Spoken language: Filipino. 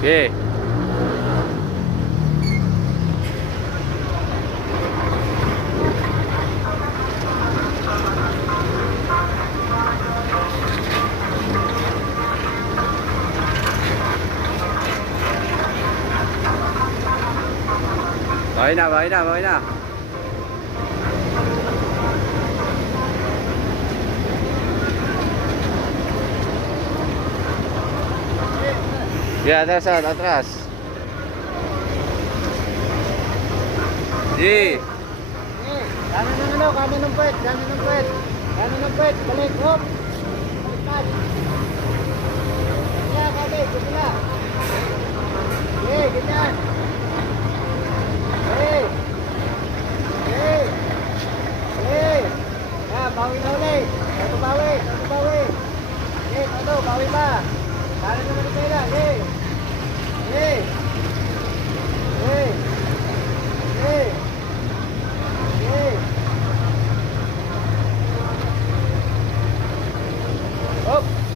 Okay. Bawi na, bawi na, bawi na. Ya, atrasan, atras. Di. Kanan ng ano, kanan ng puwet, kanan ng puwet. Kanan ng puwet, balik, hop. Baliktad. Ganyan, kabit, gusto na. Okay, ganyan. Okay. Okay. Okay. Yan, bawi na ulit. Ito bawi, ito bawi. Okay, ito, bawi pa. Kanan naman ito lang, okay.